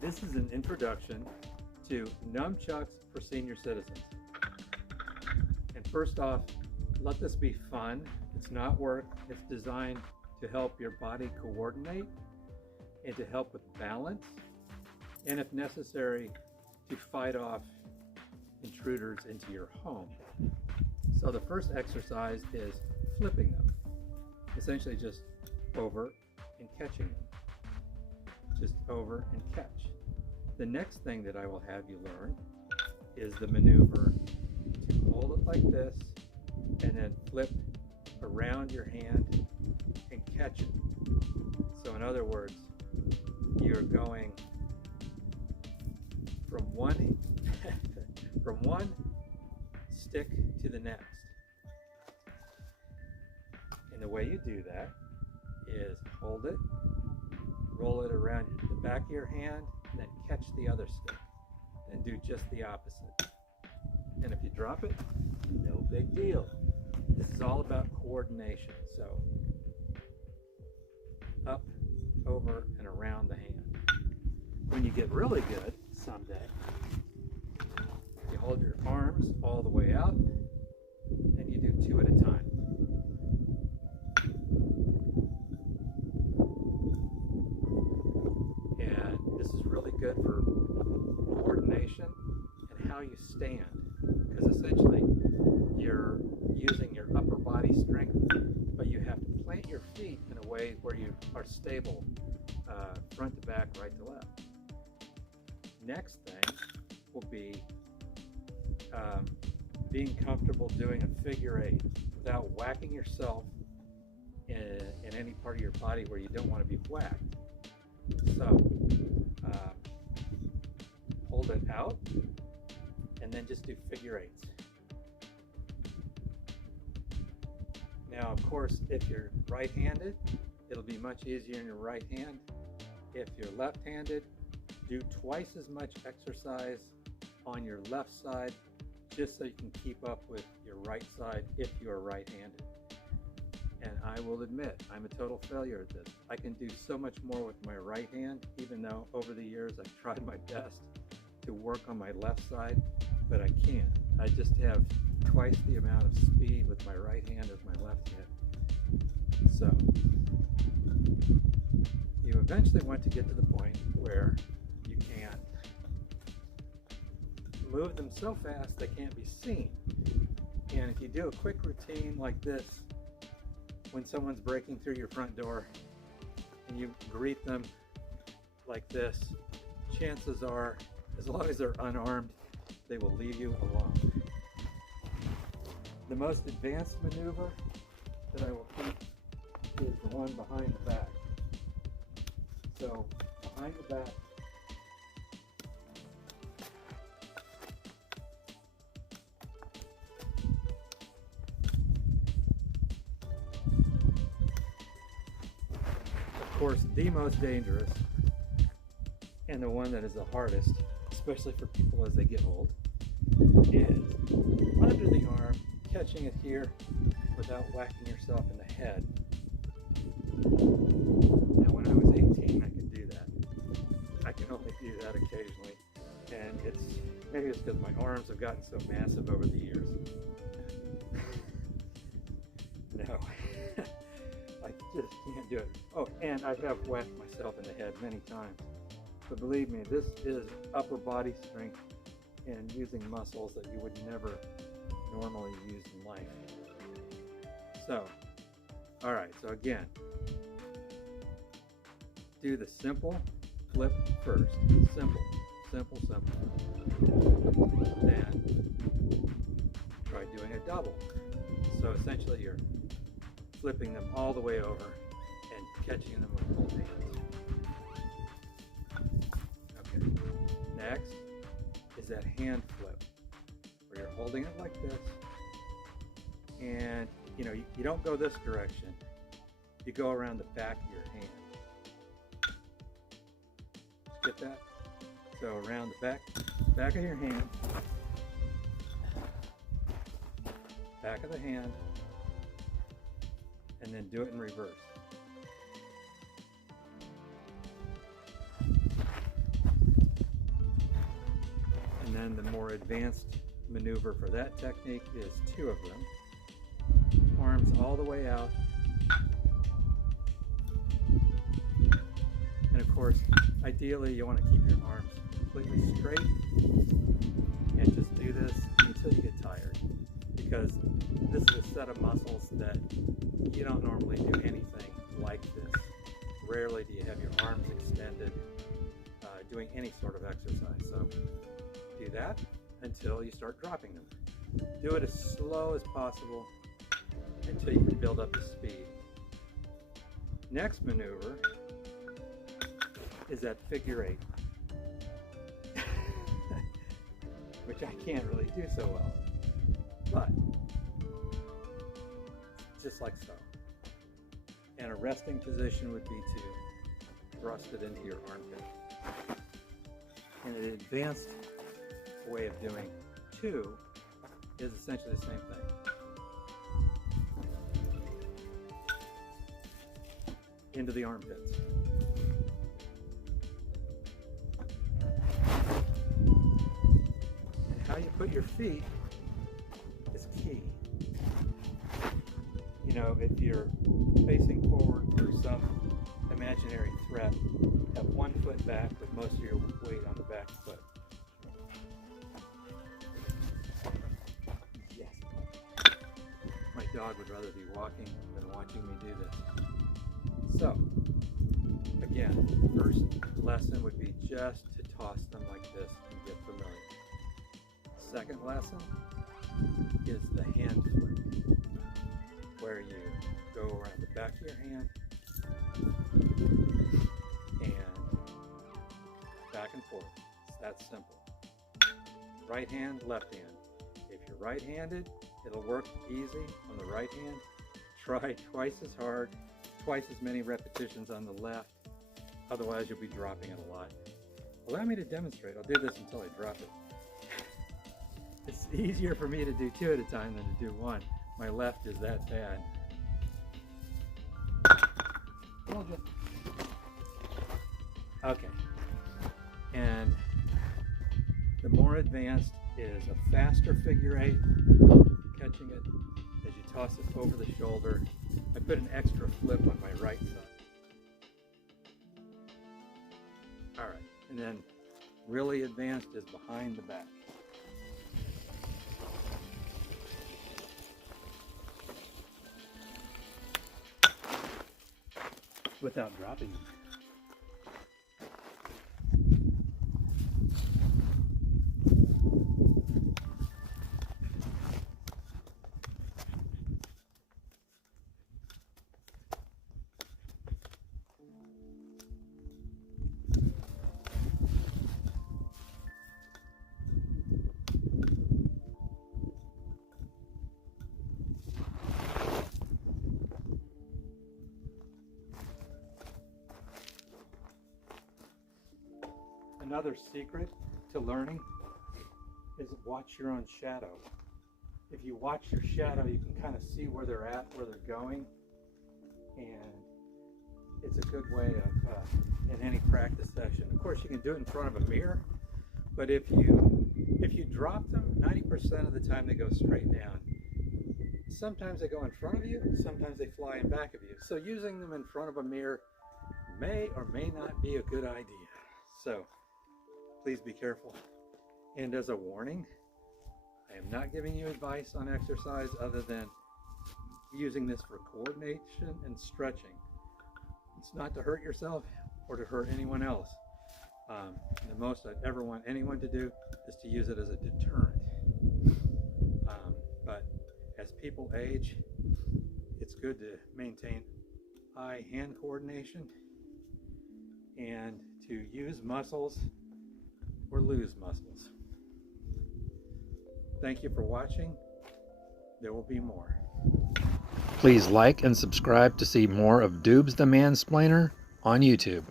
This is an introduction to Nunchucks for senior citizens. And first off, let this be fun. It's not work. It's designed to help your body coordinate and to help with balance, and if necessary, to fight off intruders into your home. So the first exercise is flipping them. Essentially just over and catching them. Just over and catch. The next thing that I will have you learn is the maneuver to hold it like this and then flip around your hand and catch it. So in other words, you're going from one from one stick to the next. And the way you do that is hold it, roll it around the back of your hand, and then catch the other stick. And do just the opposite. And if you drop it, no big deal. This is all about coordination. So up, over, and around the hand. When you get really good someday, you hold your arms all the way out and you do two at a time. And this is really good for coordination and how you stand, because essentially you're using your upper body strength, but you have to plant your feet in a way where you are stable, front to back, right to left. Next thing will be being comfortable doing a figure eight without whacking yourself in any part of your body where you don't want to be whacked. So hold it out and then just do figure eights. Now, of course, if you're right-handed, it'll be much easier in your right hand. If you're left-handed, do twice as much exercise on your left side, just so you can keep up with your right side if you're right-handed. And I will admit, I'm a total failure at this. I can do so much more with my right hand, even though over the years I've tried my best to work on my left side, but I can't. I just have twice the amount of speed with my right hand as my left hand. So you eventually want to get to the point where you can move them so fast they can't be seen. And if you do a quick routine like this, when someone's breaking through your front door and you greet them like this, chances are, as long as they're unarmed, they will leave you alone. The most advanced maneuver that I will teach is the one behind the back. So behind the back, of course, the most dangerous and the one that is the hardest, especially for people as they get old, is under the arm, catching it here without whacking yourself in the head. Now, when I was 18, I could do that. I can only do that occasionally, and maybe it's because my arms have gotten so massive over the years. No. I just can't do it. Oh, and I have whacked myself in the head many times. But believe me, this is upper body strength and using muscles that you would never normally use in life. So, all right, so again, do the simple flip first. Simple, simple, simple. Then try doing a double. So essentially you're flipping them all the way over and catching them with both hands. Okay. Next is that hand flip, where you're holding it like this, and you don't go this direction. You go around the back of your hand. Get that? So around the back of your hand, back of the hand, and then do it in reverse. then the more advanced maneuver for that technique is 2 of them. Arms all the way out. And of course, ideally you want to keep your arms completely straight and just do this until you get tired, because this is a set of muscles that you don't normally do anything like this. Rarely do you have your arms extended doing any sort of exercise. So do that until you start dropping them. Do it as slow as possible until you can build up the speed. Next maneuver is that figure 8, which I can't really do so well, but just like so. And a resting position would be to thrust it into your armpit. And an advanced way of doing 2 is essentially the same thing. Into the armpits. And how you put your feet is key. You know, if you're facing forward for some imaginary threat, have one foot back with most of your weight on the back foot. Yes. My dog would rather be walking than watching me do this. So, again, first lesson would be just to toss them like this and get familiar. Second lesson is the hand flip, where you go around the back of your hand and back and forth. It's that simple. Right hand, left hand. If you're right-handed, it'll work easy on the right hand. Try twice as hard, twice as many repetitions on the left. Otherwise, you'll be dropping it a lot. Allow me to demonstrate. I'll do this until I drop it. It's easier for me to do 2 at a time than to do 1. My left is that bad. Okay. And the more advanced is a faster figure 8, catching it as you toss it over the shoulder. I put an extra flip on my right side. All right, and then really advanced is behind the back. Without dropping them. Another secret to learning is watch your own shadow. If you watch your shadow, you can kind of see where they're at, where they're going, and it's a good way of, in any practice session. Of course, you can do it in front of a mirror, but if you drop them, 90% of the time they go straight down. Sometimes they go in front of you, sometimes they fly in back of you. So using them in front of a mirror may or may not be a good idea. So please be careful. And as a warning, I am not giving you advice on exercise other than using this for coordination and stretching. It's not to hurt yourself or to hurt anyone else. The most I'd ever want anyone to do is to use it as a deterrent. But as people age, it's good to maintain eye-hand coordination and to use muscles or lose muscles. Thank you for watching. There will be more. Please like and subscribe to see more of Doobs the Mansplainer on YouTube.